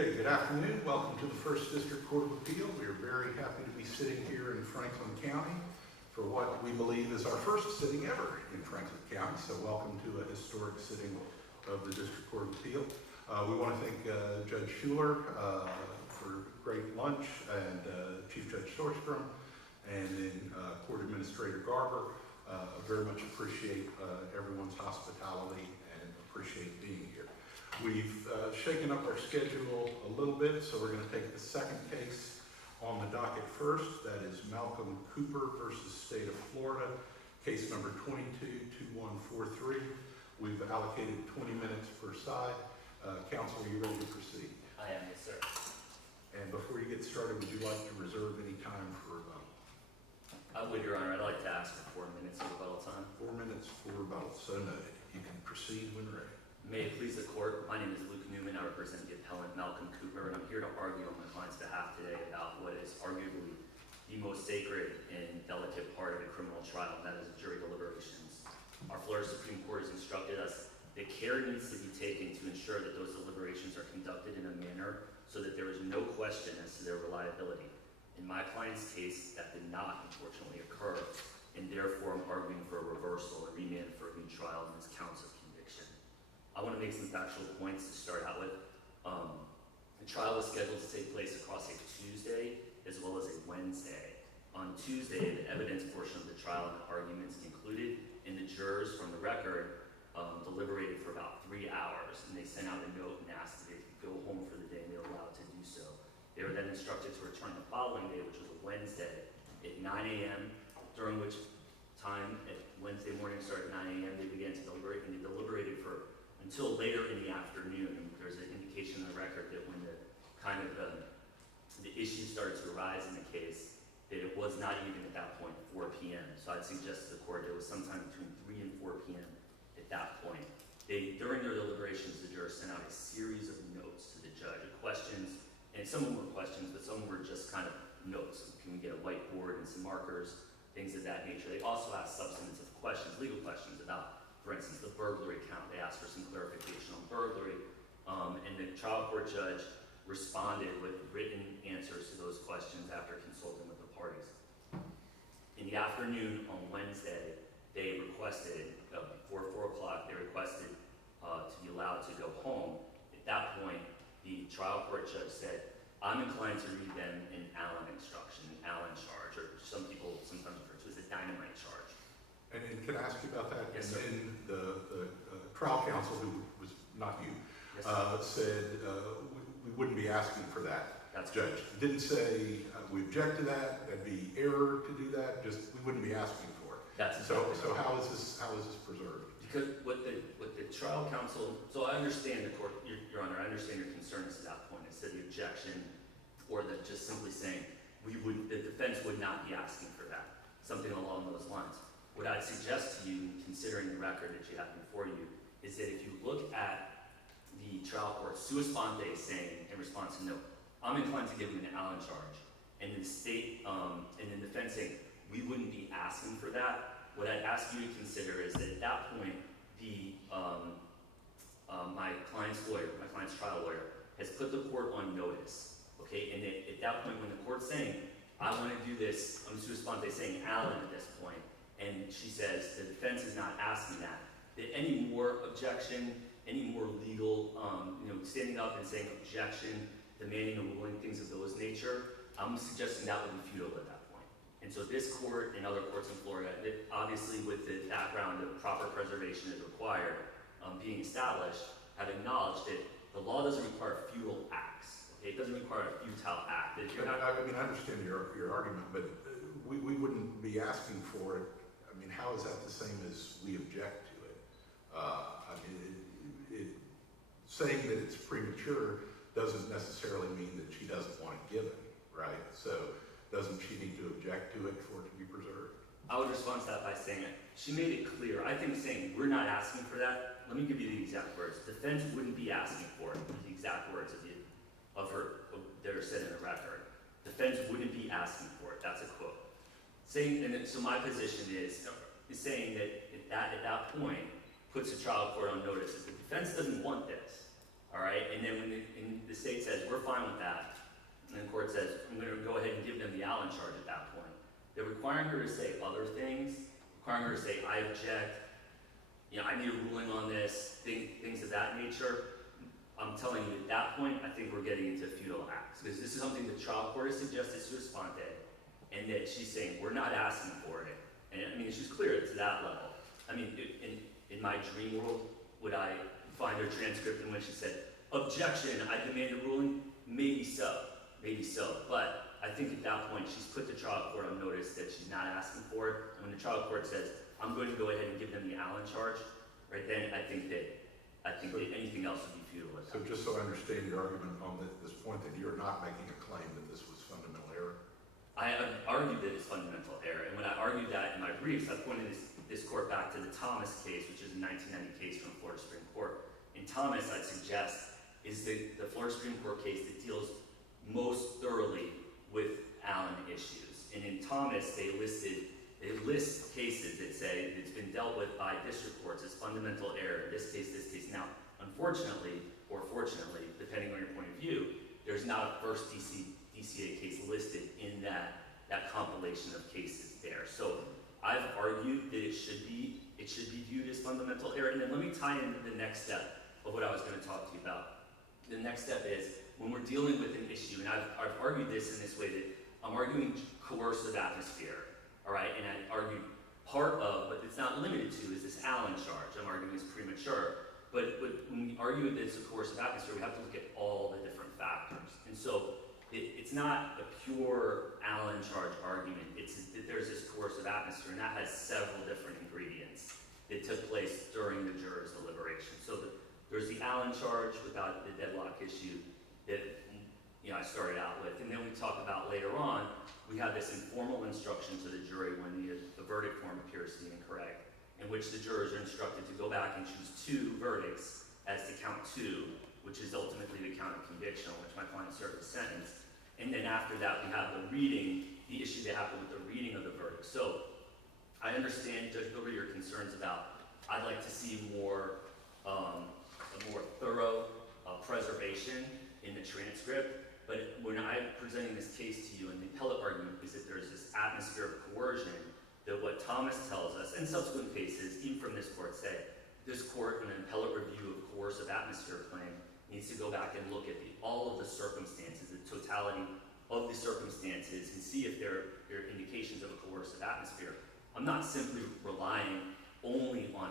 Okay, good afternoon. Welcome to the First District Court of Appeal. We are very happy to be sitting here in Franklin County for what we believe is our first sitting ever in Franklin County. So welcome to a historic sitting of the District Court of Appeal. We want to thank Judge Schuler for great lunch, and Chief Judge Sorstrom, and then Court Administrator Garber. Very much appreciate everyone's hospitality and appreciate being here. We've shaken up our schedule a little bit, so we're going to take the second case on the docket first. That is Malcolm Cooper versus State of Florida, case number 22-2143. We've allocated 20 minutes per side. Counsel, are you ready to proceed? I am, yes, sir. And before you get started, would you like to reserve any time for rebuttal? I would, Your Honor. I'd like to ask for 4 minutes of rebuttal time. 4 minutes for rebuttal. So noted. You can proceed when ready. May it please the court, my name is Luke Newman. I represent the appellant Malcolm Cooper, and I'm here to argue on my client's behalf today about what is arguably the most sacred and delicate part of a criminal trial, and that is jury deliberations. Our Florida Supreme Court has instructed us that care needs to be taken to ensure that those deliberations are conducted in a manner so that there is no question as to their reliability. In my client's case, that did not, unfortunately, occur, and therefore I'm arguing for a reversal and remand for a new trial in this counts of conviction. I want to make some factual points to start out with. The trial is scheduled to take place across a Tuesday as well as a Wednesday. On Tuesday, the evidence portion of the trial and the arguments concluded, and the jurors from the record deliberated for about 3 hours, and they sent out a note and asked if they could go home for the day, and they were allowed to do so. They were then instructed to return the following day, which was a Wednesday, at 9 a.m., during which time, at Wednesday morning, started at 9 a.m., they began to deliberate, and they deliberated for until later in the afternoon. And there's an indication in the record that when the issue started to arise in the case, that it was not even at that point 4 p.m. So I'd suggest to the court it was sometime between 3 and 4 p.m. at that point. During their deliberations, the jurors sent out a series of notes to the judge, questions, and some of them were questions, but some were just kind of notes. Can we get a whiteboard and some markers, things of that nature. They also asked substantive questions, legal questions about, for instance, the burglary count. They asked for some clarification on burglary, and the trial court judge responded with written answers to those questions after consulting with the parties. In the afternoon on Wednesday, they requested, before 4 o'clock, they requested to be allowed to go home. At that point, the trial court judge said, I'm inclined to read them an Allen instruction, an Allen charge, or some people sometimes refer to as a dynamite charge. And can I ask you about that? Yes, sir. And the trial counsel, who was not you, Yes, said we wouldn't be asking for that. That's Judge didn't say we object to that. That'd be error to do that. Just we wouldn't be asking for it. That's So exactly right. how is this preserved? Because what the trial counsel, so I understand the court, Your Honor, I understand your concerns to that point. Instead of the objection, or the just simply saying the defense would not be asking for that, something along those lines. What I'd suggest to you, considering the record that you have before you, is that if you look at the trial court sua sponte saying in response to no, I'm inclined to give him an Allen charge, and the state and the defense saying we wouldn't be asking for that. What I'd ask you to consider is that at that point, my client's trial lawyer, has put the court on notice. Okay, and at that point, when the court's saying, I want to do this, I'm sua sponte saying Allen at this point, and she says the defense is not asking that any more objection, any more legal, standing up and saying objection, demanding a ruling, things of those nature, I'm suggesting that would be futile at that point. And so this court and other courts in Florida, obviously with the background of proper preservation is required, being established, have acknowledged that the law doesn't require futile acts. Okay? It doesn't require a futile act. I understand your argument, but we wouldn't be asking for it. I mean, how is that the same as we object to it? Saying that it's premature doesn't necessarily mean that she doesn't want it given, right? So doesn't she need to object to it for it to be preserved? I would respond to that by saying that she made it clear. I think saying we're not asking for that, let me give you the exact words. Defense wouldn't be asking for it, the exact words that are said in the record. Defense wouldn't be asking for it. That's a quote. So my position is saying that at that point puts the trial court on notice. If the defense doesn't want this, all right? And then and the state says, we're fine with that, and the court says, I'm gonna go ahead and give them the Allen charge at that point. They're requiring her to say other things, requiring her to say, I object, I need a ruling on this, things of that nature. I'm telling you, at that point, I think we're getting into futile acts, because this is something the trial court has suggested to respond to, and that she's saying, we're not asking for it. And I mean, she's clear to that level. I mean, in my dream world, would I find her transcript in which she said, objection, I demand a ruling? Maybe so, but I think at that point, she's put the trial court on notice that she's not asking for it, and when the trial court says, I'm going to go ahead and give them the Allen charge, right then, I think that anything else would be futile at that So point. just so I understand your argument on this point, that you're not making a claim that this was fundamental error? I have argued that it's fundamental error, and when I argued that in my briefs, I pointed this court back to the Thomas case, which is a 1990 case from Florida Supreme Court. In Thomas, I'd suggest, is the Florida Supreme Court case that deals most thoroughly with Allen issues. And in Thomas, they list cases that say it's been dealt with by district courts as fundamental error. This case. Now, unfortunately, or fortunately, depending on your point of view, there's not a first DCA case listed in that compilation of cases there. So I've argued that it should be viewed as fundamental error. And then let me tie in the next step of what I was going to talk to you about. The next step is when we're dealing with an issue, and I've argued this in this way, that I'm arguing coercive atmosphere, all right? And I argued part of, but it's not limited to, is this Allen charge. I'm arguing it's premature. But when we argue that it's a coercive atmosphere, we have to look at all the different factors. And so it's not a pure Allen charge argument. It's that there's this coercive atmosphere, and that has several different ingredients that took place during the jurors' deliberation. So there's the Allen charge without the deadlock issue that I started out with. And then we talk about later on, we have this informal instruction to the jury when the verdict form appears to be incorrect, in which the jurors are instructed to go back and choose two verdicts as to count two, which is ultimately the count of conviction on which my client served a sentence. And then after that, we have the issue that happened with the reading of the verdict. So I understand, Judge Bilber, your concerns about, I'd like to see a more thorough preservation in the transcript. But when I'm presenting this case to you, and the appellate argument is that there's this atmosphere of coercion, that what Thomas tells us, and subsequent cases, even from this court, say, this court, in an appellate review of coercive atmosphere claim, needs to go back and look at all of the circumstances, the totality of the circumstances, and see if there are indications of a coercive atmosphere. I'm not simply relying only on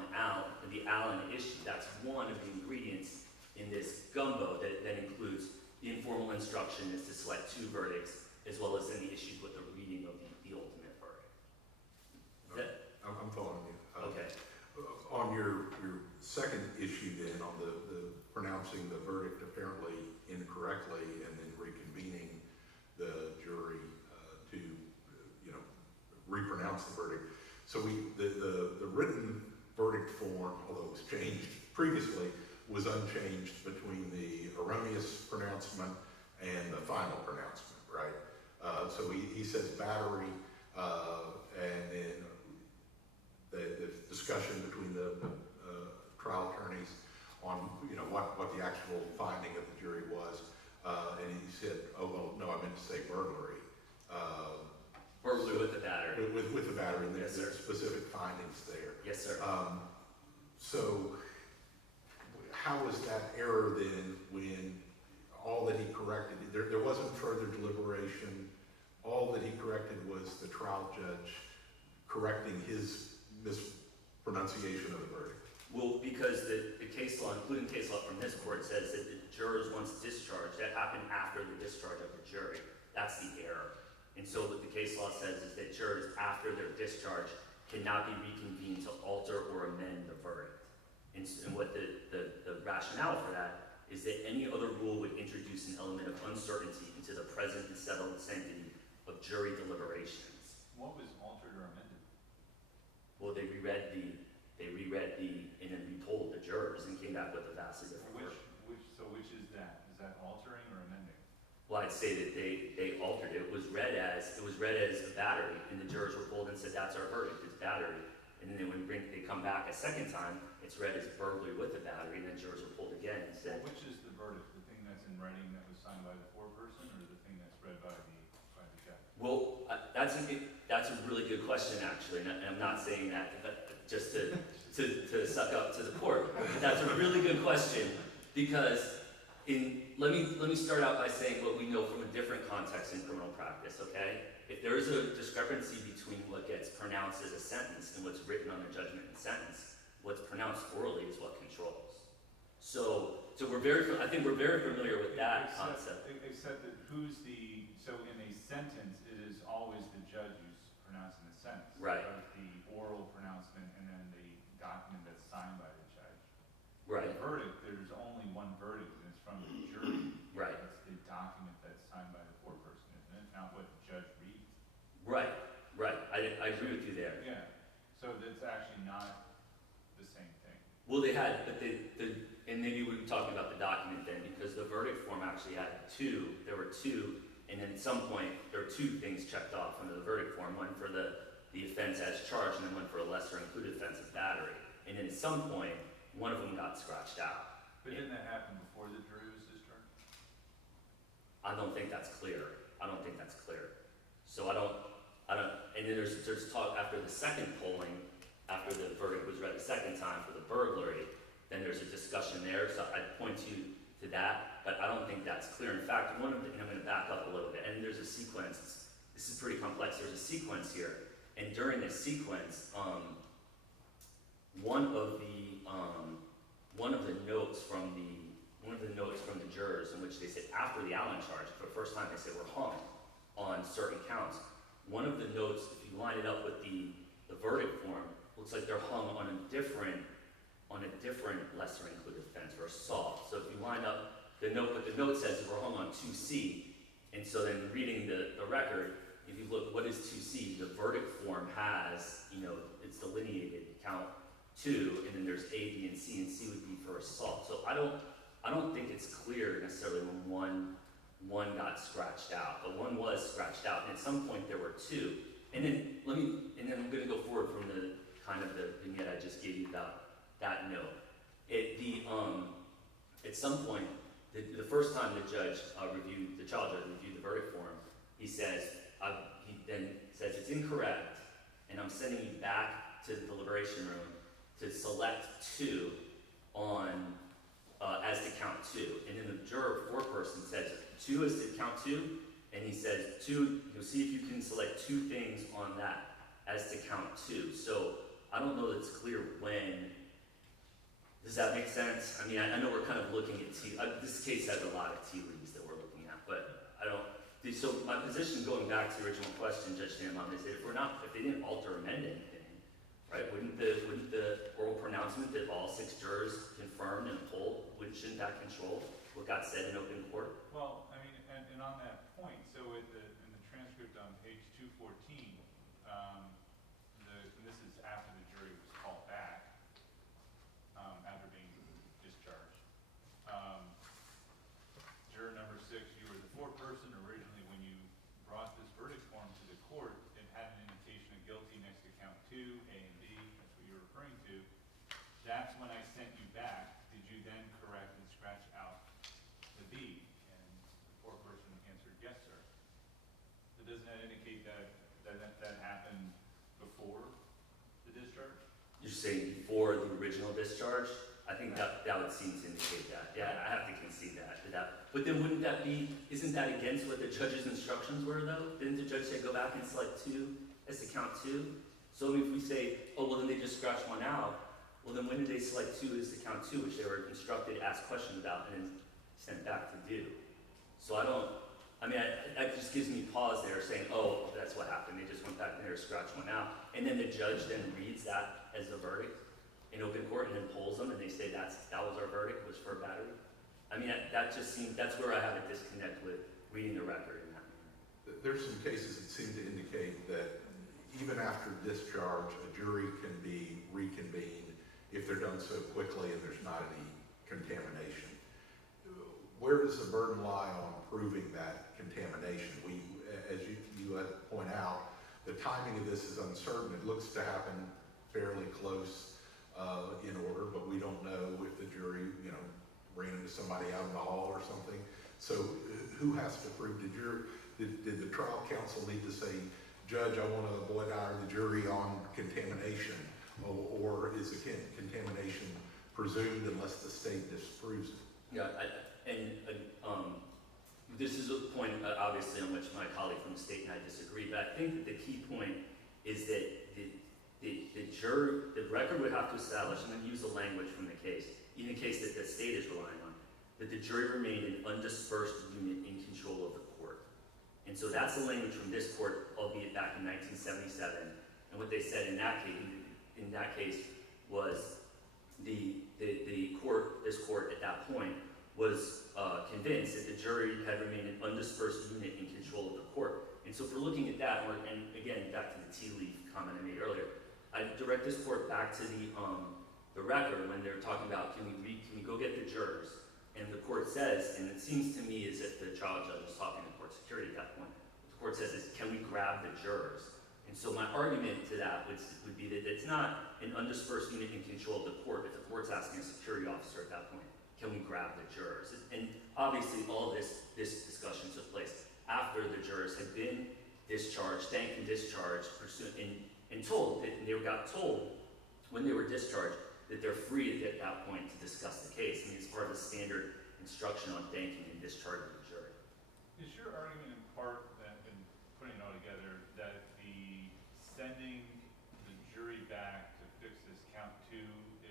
the Allen issue. That's one of the ingredients in this gumbo that includes the informal instruction is to select two verdicts, as well as any issues with the reading of the ultimate verdict. I'm following you. Okay. On your second issue then, on the pronouncing the verdict apparently incorrectly and then reconvening the jury to repronounce the verdict. So the written verdict form, although it was changed previously, was unchanged between the erroneous pronouncement and the final pronouncement, right? So he says battery, and then the discussion between the trial attorneys on what the actual finding of the jury was, and he said, oh well, no, I meant to say burglary. Burglary with the battery. With the battery, and Yes, there's sir. specific findings there. Yes, sir. So how was that error then when all that he corrected, there wasn't further deliberation, all that he corrected was the trial judge correcting his mispronunciation of the verdict? Well, because the case law, including case law from this court, says that the jurors once discharged, that happened after the discharge of the jury. That's the error. And so what the case law says is that jurors, after their discharge, cannot be reconvened to alter or amend the verdict. And what the rationale for that is that any other rule would introduce an element of uncertainty into the present and settled sanctity of jury deliberations. What was altered or amended? Well, they reread and then retold the jurors and came back with a vastly different version. Which is that? Is that altering or amending? Well, I'd say that they altered it. It was read as a battery, and the jurors were pulled and said, that's our verdict, it's battery. And then when they come back a second time, it's read as burglary with a battery, and then jurors were pulled again and said, Which is the verdict? The thing that's in writing that was signed by the foreperson, or the thing that's read by the judge? Well, that's a really good question, actually, and I'm not saying that just to suck up to the court. But that's a really good question, because let me start out by saying what we know from a different context in criminal practice, okay? If there is a discrepancy between what gets pronounced as a sentence and what's written on the judgment and sentence, what's pronounced orally is what controls. So I think we're very familiar with that concept. Except that so in a sentence, it is always the judge who's pronouncing the sentence. Right. Both the oral pronouncement and then the document that's signed by the judge. Right. The verdict, there's only one verdict, and it's from the jury. Right. It's the document that's signed by the foreperson, isn't it? Not what the judge reads. Right. I agree with you there. Yeah, so that's actually not the same thing. Well, they had, but and maybe we were talking about the document then, because the verdict form actually had there were two, and then at some point, there were two things checked off under the verdict form, one for the offense as charged, and then one for a lesser included offense of battery. And then at some point, one of them got scratched out. But didn't that happen before the jury was discharged? I don't think that's clear. So I don't, and then there's talk after the second polling, after the verdict was read the second time for the burglary, then there's a discussion there, so I'd point you to that, but I don't think that's clear. In fact, and I'm gonna back up a little bit, and there's a sequence, this is pretty complex, there's a sequence here, and during this sequence, one of the notes from the jurors in which they said after the Allen charge, for the first time they said we're hung on certain counts. One of the notes, if you line it up with the verdict form, looks like they're hung on a different lesser included offense or assault. So if you line up the note, but the note says we're hung on 2C, and so then reading the record, if you look, what is 2C? The verdict form has, it's delineated, count 2, and then there's A, B, and C would be for assault. So I don't think it's clear necessarily when one got scratched out, but one was scratched out, and at some point there were two. And then I'm going to go forward from the vignette I just gave you about that note. At some point, the first time the trial judge reviewed the verdict form, he then says it's incorrect, and I'm sending you back to the deliberation room to select 2 on as to count 2. And then the juror foreperson says 2 is to count 2, and he says 2. You'll see if you can select 2 things on that as to count 2. So I don't know that it's clear when. Does that make sense? I mean, I know we're kind of looking at this case has a lot of tea leaves that we're looking at, but I don't. So my position, going back to the original question, Judge Danmon, is that if they didn't alter or amend anything, right? Wouldn't the oral pronouncement that all 6 jurors confirmed in a poll, shouldn't that control what got said in open court? Well, I mean, and on that point, so in the transcript on page 214, and this is after the jury was called back, after being discharged. Juror number 6, you were the foreperson originally when you brought this verdict form to the court. It had an indication of guilty next to count 2, A and B. That's what you're referring to. That's when I sent you back. Did you then correct and scratch out the B? And the foreperson answered, yes, sir. So doesn't that indicate that happened before the discharge? You're saying before the original discharge? I think that would seem to indicate that. Yeah, I have to concede that. But then isn't that against what the judge's instructions were, though? Didn't the judge say go back and select 2 as to count 2? So if we say, oh, well, then they just scratched 1 out, well, then when did they select 2 as to count 2, which they were instructed to ask questions about and then sent back to do? So that just gives me pause there saying, oh, that's what happened. They just went back there, scratched 1 out. And then the judge then reads that as the verdict in open court and then polls them and they say that was our verdict, was for battery. I mean, that just seems, that's where I have a disconnect with reading the record in that manner. There's some cases that seem to indicate that even after discharge, a jury can be reconvened if they're done so quickly and there's not any contamination. Where does the burden lie on proving that contamination? As you point out, the timing of this is uncertain. It looks to happen fairly close in order, but we don't know if the jury, ran into somebody out in the hall or something. So who has to prove, did the trial counsel need to say, Judge, I want to blood eye the jury on contamination, or is the contamination presumed unless the state disproves it? Yeah, this is a point, obviously, on which my colleague from the state and I disagree, but I think that the key point is that the record would have to establish, I'm going to use the language from the case, even the case that the state is relying on, that the jury remained an undispersed unit in control of the court. And so that's the language from this court, albeit back in 1977. And what they said in that case was this court at that point was convinced that the jury had remained an undispersed unit in control of the court. And so if we're looking at that, and again, back to the tea leaf comment I made earlier, I direct this court back to the record when they're talking about, can we go get the jurors? And the court says, and it seems to me as if the trial judge was talking to court security at that point, what the court says is, can we grab the jurors? And so my argument to that would be that it's not an undispersed unit in control of the court if the court's asking a security officer at that point, can we grab the jurors? And obviously all of this discussion took place after the jurors had been discharged, thanked and discharged, and told, that they got told when they were discharged that they're free at that point to discuss the case. I mean, it's part of the standard instruction on thanking and discharging the jury. Is your argument in part, that in putting it all together, that the sending the jury back to fix this count 2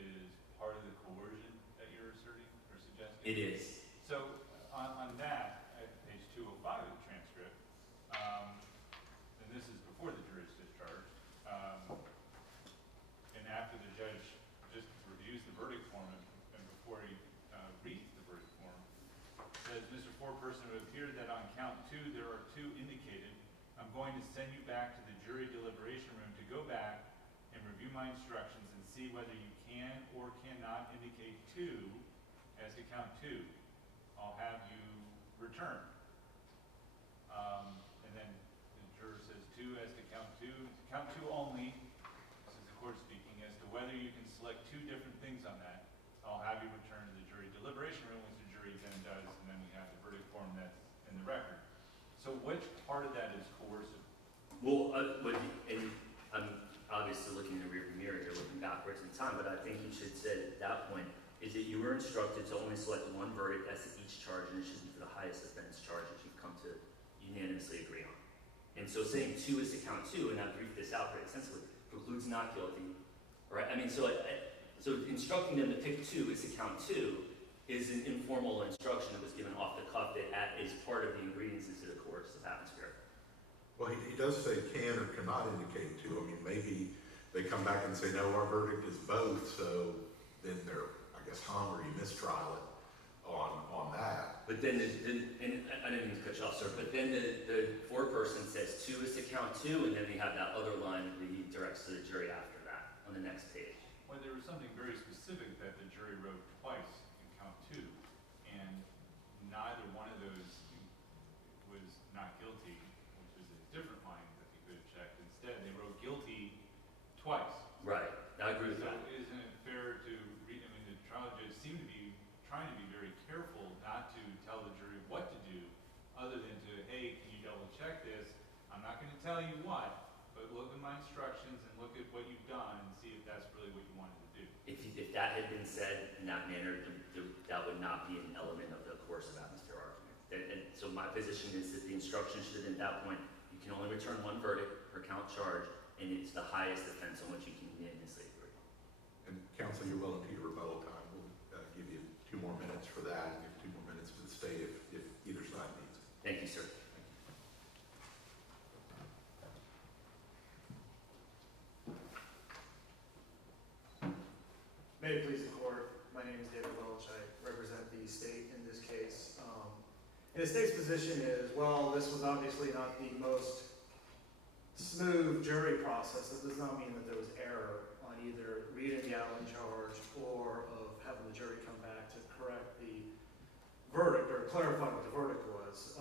is part of the coercion that you're asserting or suggesting? It is. So on that, at page 205 of the transcript, and this is before the jury's discharged, and after the judge just reviews the verdict form and before he reads the verdict form, says, Mr. Foreperson, it would appear that on count 2 there are 2 indicated. I'm going to send you back to the jury deliberation room to go back and review my instructions and see whether you can or cannot indicate 2 as to count 2. I'll have you return. And then the juror says 2 as to count 2 only, this is the court speaking, as to whether you can select 2 different things on that. I'll have you return to the jury deliberation room, which the jury then does, and then we have the verdict form that's in the record. So which part of that is coercive? Well, and I'm obviously looking in the rearview mirror here, looking backwards in time, but I think you should say at that point is that you were instructed to only select one verdict as to each charge, and it should be for the highest offense charge that you've come to unanimously agree on. And so saying 2 is to count 2, and I briefed this out very extensively, precludes not guilty, right? I mean, so instructing them to pick 2 is to count 2 is an informal instruction that was given off the cuff that is part of the ingredients into the coercive atmosphere. Well, he does say can or cannot indicate 2. I mean, maybe they come back and say, no, our verdict is both, so then they're, I guess, hung or you mistrial it on that. But then, and I didn't mean to cut you off, sir, but then the foreperson says 2 is to count 2, and then we have that other line that he directs to the jury after that on the next page. Well, there was something very specific that the jury wrote twice in count 2, and neither one of those was not guilty, which is a different line that they could have checked. Instead, they wrote guilty twice. Right, I agree with So that. isn't it fair to read, I mean, the trial judge seemed to be trying to be very careful not to tell the jury what to do, other than to, hey, can you double check this? I'm not going to tell you what, but look at my instructions and look at what you've done and see if that's really what you wanted to do. If that had been said in that manner, that would not be an element of the coercive atmosphere argument. And so my position is that the instruction should have been at that point, you can only return one verdict per count charge, and it's the highest offense on which you can unanimously agree. And counsel, you're well into your rebuttal time. We'll give you 2 more minutes for that, and give 2 more minutes to the state if either side needs it. Thank you, sir. May it please the court, my name is David Welch. I represent the state in this case. And the state's position is, well, this was obviously not the most smooth jury process. That does not mean that there was error on either reading the Allen charge or of having the jury come back to correct the verdict or clarify what the verdict was.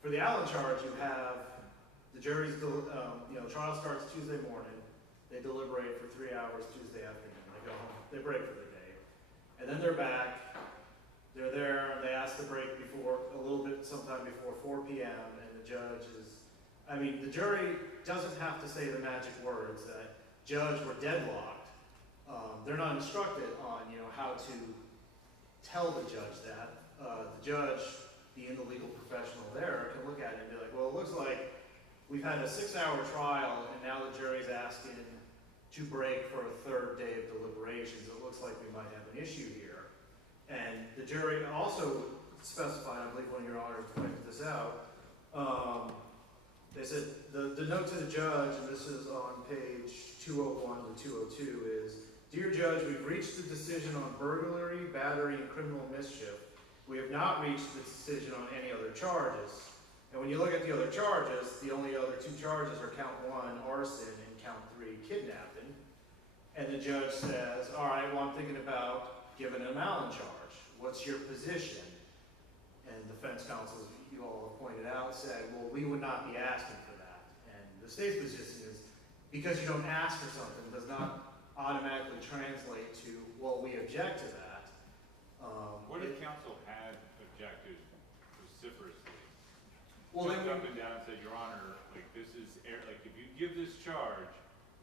For the Allen charge, you have the jury's, trial starts Tuesday morning. They deliberate for 3 hours Tuesday afternoon. They go home. They break for the day. And then they're back They're there, and they ask to break sometime before 4 p.m., and the judge the jury doesn't have to say the magic words that, "Judge, we're deadlocked." They're not instructed on, how to tell the judge that. The judge, being the legal professional there, can look at it and be like, well, it looks like we've had a 6-hour trial, and now the jury's asking to break for a third day of deliberations. It looks like we might have an issue here. And the jury also specified, I believe one of your honors pointed this out, they said, the note to the judge, and this is on page 201 to 202, is, "Dear Judge, we've reached the decision on burglary, battery, and criminal mischief. We have not reached the decision on any other charges." And when you look at the other charges, the only other 2 charges are count 1, arson, and count 3, kidnapping. And the judge says, all right, well, I'm thinking about giving an Allen charge. What's your position? And defense counsel, you all have pointed out, said, well, we would not be asking for that. And the state's position is, because you don't ask for something does not automatically translate to, well, we object to that. What if counsel had objected vociferously? Well, then Jumped up and down and said, Your Honor, this is error, if you give this charge,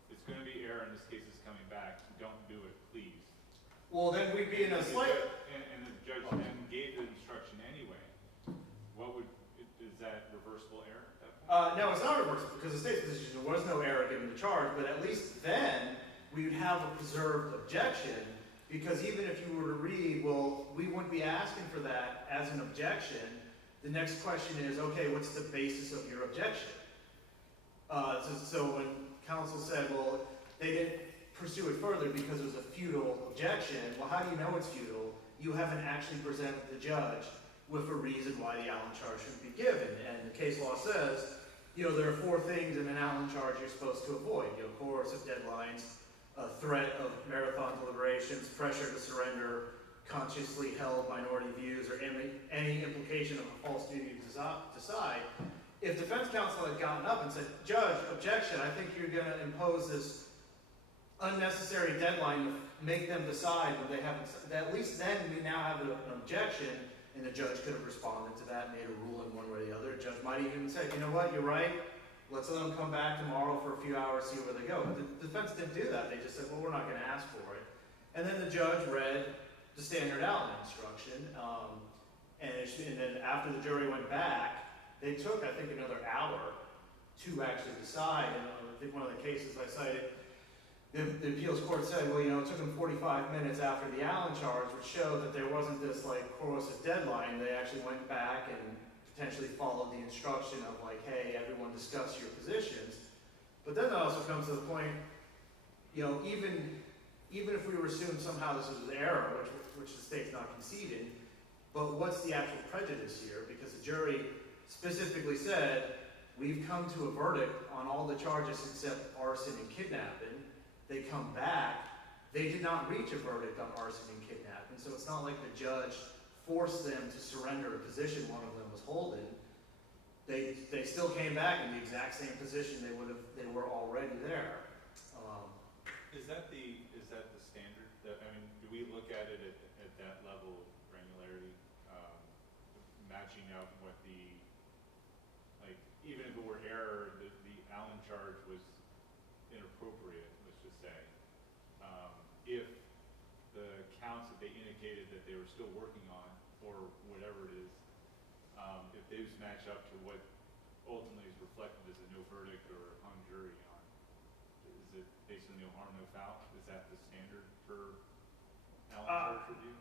it's gonna be error, in this case it's coming back, don't do it, please. Well, then we'd be in a slight. And the judge then gave the instruction anyway. Is that reversible error at that point? No, it's not reversible, because the state's position, there was no error given the charge, but at least then, we would have a preserved objection, because even if you were to read, well, we wouldn't be asking for that as an objection, the next question is, okay, what's the basis of your objection? So when counsel said, well, they didn't pursue it further because it was a futile objection, well, how do you know it's futile? You haven't actually presented the judge with a reason why the Allen charge should be given. And the case law says, there are 4 things in an Allen charge you're supposed to avoid. Coercive deadlines, a threat of marathon deliberations, pressure to surrender, consciously held minority views, or any implication of a false duty to decide. If defense counsel had gotten up and said, Judge, objection, I think you're going to impose this unnecessary deadline to make them decide when they haven't, at least then we now have an objection, and the judge could have responded to that and made a ruling one way or the other. The judge might even say, you know what, you're right, let's let them come back tomorrow for a few hours, see where they go. But the defense didn't do that. They just said, well, we're not going to ask for it. And then the judge read the standard Allen instruction, and then after the jury went back, they took, I think, another hour to actually decide. And I think one of the cases I cited, the appeals court said, well, it took them 45 minutes after the Allen charge, which showed that there wasn't this coercive deadline. They actually went back and potentially followed the instruction of hey, everyone discuss your positions. But then it also comes to the point, even if we were assumed somehow this was an error, which the state's not conceding, but what's the actual prejudice here? Because the jury specifically said, we've come to a verdict on all the charges except arson and kidnapping. They come back, they did not reach a verdict on arson and kidnapping, so it's not like the judge forced them to surrender a position one of them was holding. They still came back in the exact same position they were already there. Is that the standard? Do we look at it at that level of granularity, matching up what even if it were error, the Allen charge was inappropriate, let's just say. If the counts that they indicated that they were still working on, or whatever it is, if those match up to what ultimately is reflected as a no verdict or a hung jury on, is it basically no harm, no foul? Is that the standard for Allen charge review?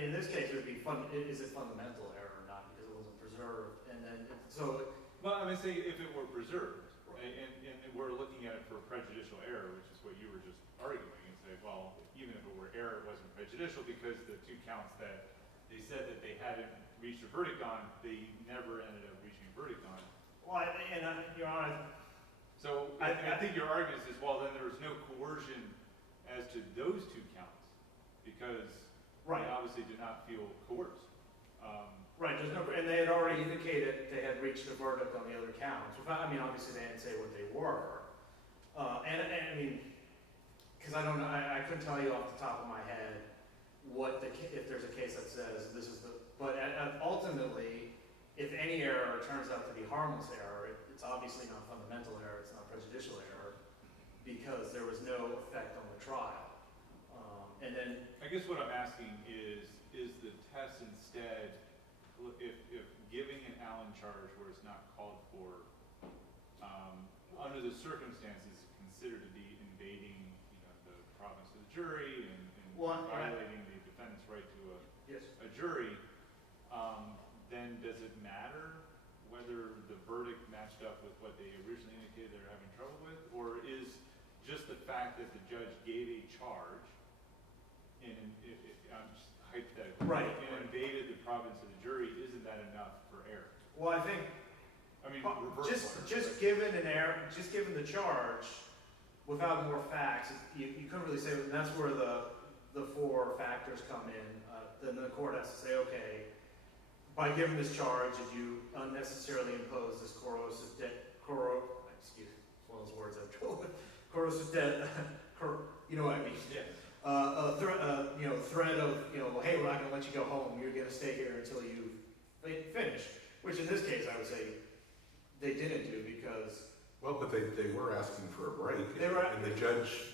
In this case, it would be is it fundamental error or not, because it wasn't preserved, and then, so. Well, say if it were preserved, right, and we're looking at it for prejudicial error, which is what you were just arguing, and say, well, even if it were error, it wasn't prejudicial, because the 2 counts that they said that they hadn't reached a verdict on, they never ended up reaching a verdict on. Well, Your Honor. So I think your argument is, well, then there was no coercion as to those 2 counts, because Right. they obviously did not feel coerced. Right, and they had already indicated they had reached a verdict on the other counts. Obviously they didn't say what they were. Because I don't know, I couldn't tell you off the top of my head if there's a case that says this is the, but ultimately, if any error turns out to be harmless error, it's obviously not fundamental error, it's not prejudicial error, because there was no effect on the trial. And then, I guess what I'm asking is the test instead, if giving an Allen charge where it's not called for, under the circumstances considered to be invading, the province of the jury and violating the defendant's right to yes, a jury, then does it matter whether the verdict matched up with what they originally indicated they were having trouble with? Or is just the fact that the judge gave a charge and I'm just hypothetical, Right. and invaded the province of the jury, isn't that enough for error? well, I think I mean, reverse just given an error, just given the charge, without more facts, you couldn't really say, and that's where the four factors come in. Then the court has to say, okay, by giving this charge, did you unnecessarily impose this corrosive excuse me, one of those words I've trouble with, corrosive debt, you know what I mean? Yes. Threat of, well, hey, we're not gonna let you go home, you're gonna stay here until you finish, which in this case, I would say, they didn't do because, Well, but they were asking for a break, They were- and the judge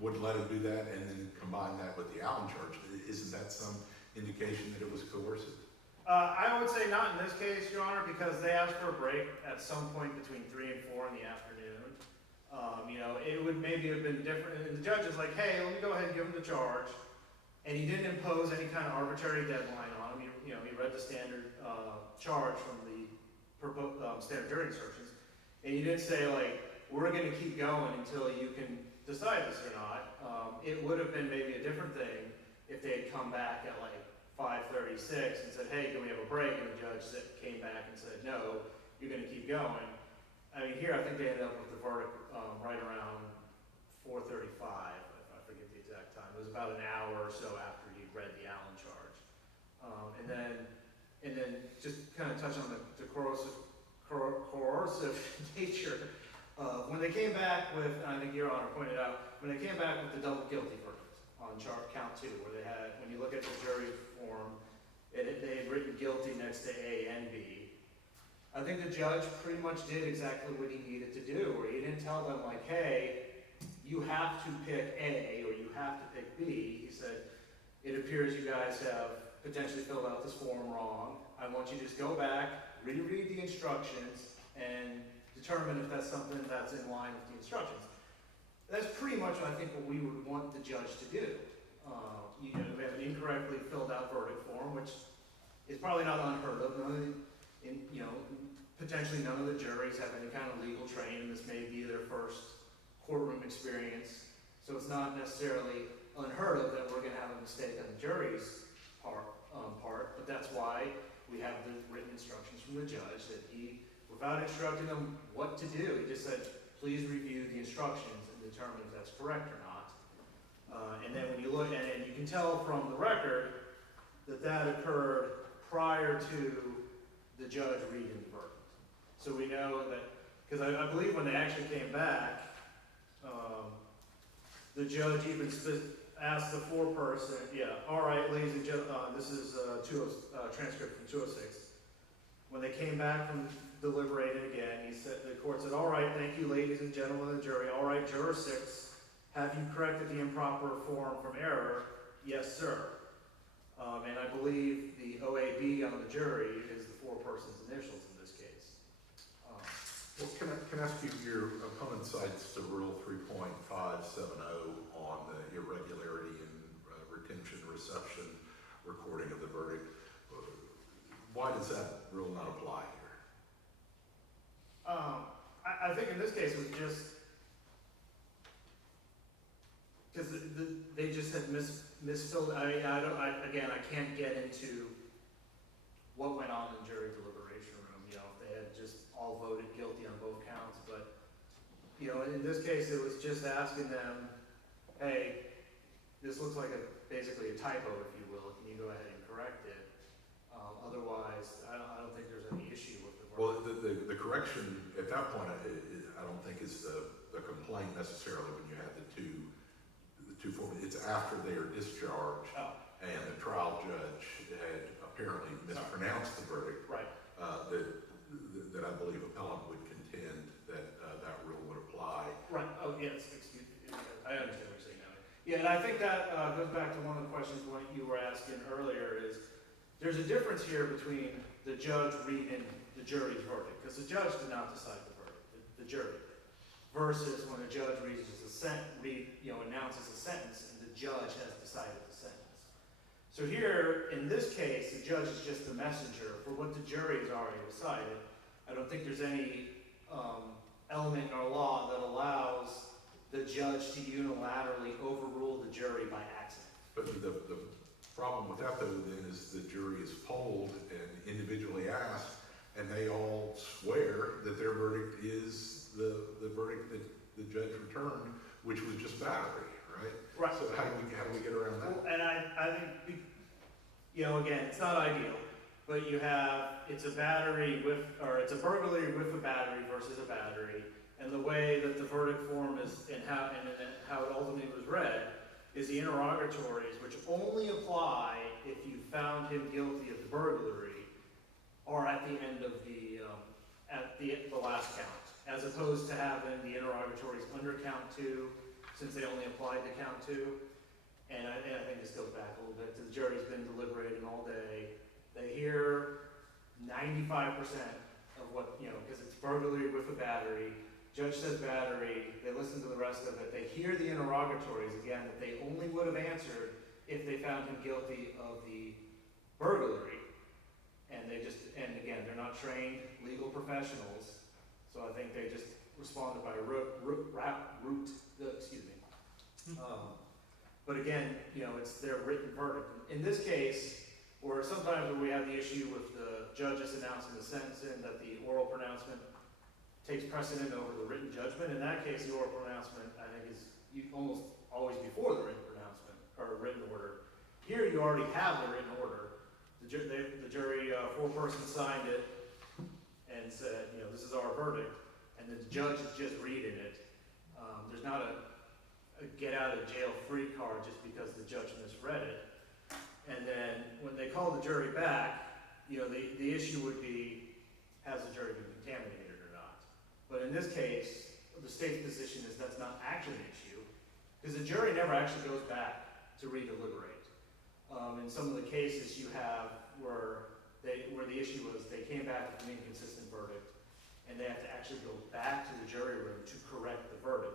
would let him do that and then combine that with the Allen charge. Isn't that some indication that it was coercive? I would say not in this case, Your Honor, because they asked for a break at some point between 3 and 4 in the afternoon. It would maybe have been different, and the judge is like, hey, let me go ahead and give him the charge, and he didn't impose any kind of arbitrary deadline on him. He read the standard charge from the standard jury instructions, and he didn't say, like, we're going to keep going until you can decide this or not. It would have been maybe a different thing if they had come back at like 5:36 and said, hey, can we have a break? And the judge came back and said, no, you're going to keep going. I mean, here I think they ended up with the verdict right around 4:35, if I forget the exact time. It was about an hour or so after he read the Allen charge. And then just kind of touch on the coercive nature. When they came back with, and I think Your Honor pointed out, when they came back with the double guilty verdict on count 2, where they had, when you look at the jury form, they had written guilty next to A and B. I think the judge pretty much did exactly what he needed to do, where he didn't tell them like, hey, you have to pick A or you have to pick B. He said, it appears you guys have potentially filled out this form wrong. I want you to just go back, reread the instructions, and determine if that's something that's in line with the instructions. That's pretty much, I think, what we would want the judge to do. We have an incorrectly filled out verdict form, which is probably not unheard of. Potentially none of the juries have any kind of legal training. This may be their first courtroom experience. So it's not necessarily unheard of that we're going to have a mistake on the jury's part, but that's why we have the written instructions from the judge that he, without instructing them what to do, he just said, please review the instructions and determine if that's correct or not. And then when you look at it, you can tell from the record that occurred prior to the judge reading the verdict. So we know that, because I believe when they actually came back, the judge even asked the foreperson, all right, ladies and gentlemen, this is transcript from 206. When they came back from deliberating again, the court said, all right, thank you, ladies and gentlemen of the jury. All right, juror 6, have you corrected the improper form from error? Yes, sir. And I believe the OAB on the jury is the foreperson's initials in this case. Well, can I ask you, your opponent cites the Rule 3.570 on the irregularity in retention, reception, recording of the verdict. Why does that rule not apply here? I think in this case it was just because they just had misfilled. I can't get into what went on in the jury deliberation room. If they had just all voted guilty on both counts, but in this case it was just asking them, hey, this looks like basically a typo, if you will. Can you go ahead and correct it? Otherwise, I don't think there's any issue with the Well, the correction at that point, I don't think is the complaint necessarily when you have the two forms. It's after they are discharged. Oh. and the trial judge had apparently mispronounced the verdict, Right. that I believe appellant would contend that that rule would apply. Right, oh, yes, excuse me, I understand what you're saying now. Yeah, and I think that goes back to one of the questions what you were asking earlier is, there's a difference here between the judge reading the jury's verdict, because the judge did not decide the verdict, the jury did, versus when a judge announces a sentence and the judge has decided the sentence. So here, in this case, the judge is just the messenger for what the jury has already decided. I don't think there's any element in our law that allows the judge to unilaterally overrule the jury by accident. But the problem with that, though, then, is the jury is polled and individually asked, and they all swear that their verdict is the verdict that the judge returned, which was just battery, right? Right. So how do we get around that? Well, and I think, again, it's not ideal, but it's a battery with, or it's a burglary with a battery versus a battery, and the way that the verdict form is, and how it ultimately was read, is the interrogatories, which only apply if you found him guilty of the burglary, are at the end of the last count, as opposed to having the interrogatories under count 2, since they only applied to count 2. And I think this goes back a little bit. The jury's been deliberating all day. They hear 95% of what, because it's burglary with a battery. Judge says battery. They listen to the rest of it. They hear the interrogatories again that they only would have answered if they found him guilty of the burglary. And again, they're not trained legal professionals, so I think they just responded by but again, it's their written verdict. In this case, or sometimes when we have the issue with the judges announcing the sentencing, that the oral pronouncement takes precedent over the written judgment. In that case, the oral pronouncement, I think, is almost always before the written pronouncement, or written order. Here, you already have the written order. The jury, 4-person signed it and said, this is our verdict, and the judge is just reading it. There's not a get out of jail free card just because the judge misread it. And then when they call the jury back, the issue would be, has the jury been contaminated or not? But in this case, the state's position is that's not actually an issue, because the jury never actually goes back to redeliberate. In some of the cases you have where the issue was they came back with an inconsistent verdict, and they have to actually go back to the jury room to correct the verdict.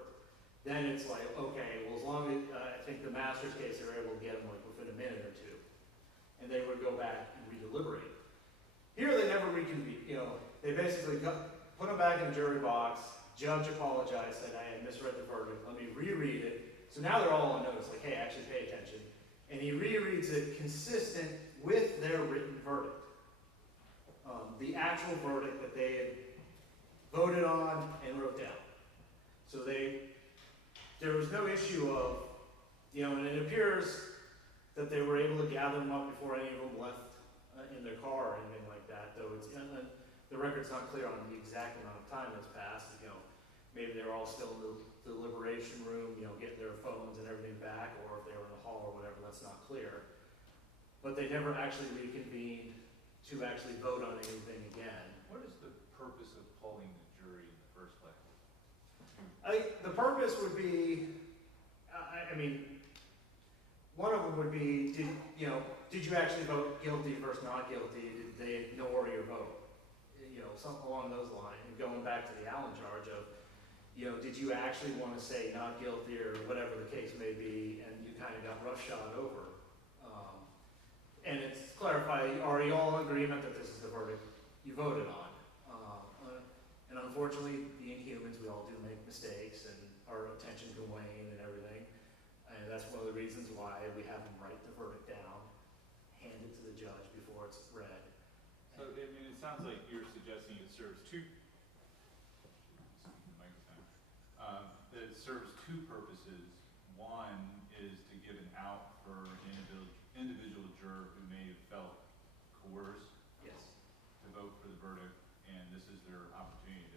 Then it's like, okay, well, as long as, I think the Masters case, they were able to get them like within a minute or two. And they would go back and redeliberate. Here, they never reconvened. They basically put them back in the jury box. Judge apologized, said, I had misread the verdict. Let me reread it. So now they're all on notice, like, hey, actually pay attention. And he rereads it consistent with their written verdict. The actual verdict that they had voted on and wrote down. So there was no issue of, and it appears that they were able to gather them up before any of them left in their car or anything like that, though the record's not clear on the exact amount of time that's passed. Maybe they were all still in the deliberation room, getting their phones and everything back, or if they were in the hall or whatever, that's not clear. But they never actually reconvened to actually vote on anything again. What is the purpose of polling the jury in the first place? I think the purpose would be, one of them would be, did you actually vote guilty versus not guilty? Did they ignore your vote? Something along those lines. And going back to the Allen charge of, did you actually want to say not guilty or whatever the case may be, and you kind of got roughshod over? And it's clarified, are you all in agreement that this is the verdict you voted on? And unfortunately, being humans, we all do make mistakes, and our attention can wane and everything. And that's one of the reasons why we have them write the verdict down, hand it to the judge before it's read. So, it sounds like you're suggesting it serves two, that it serves two purposes. One is to give an out for an individual juror who may have felt coerced Yes. to vote for the verdict, and this is their opportunity to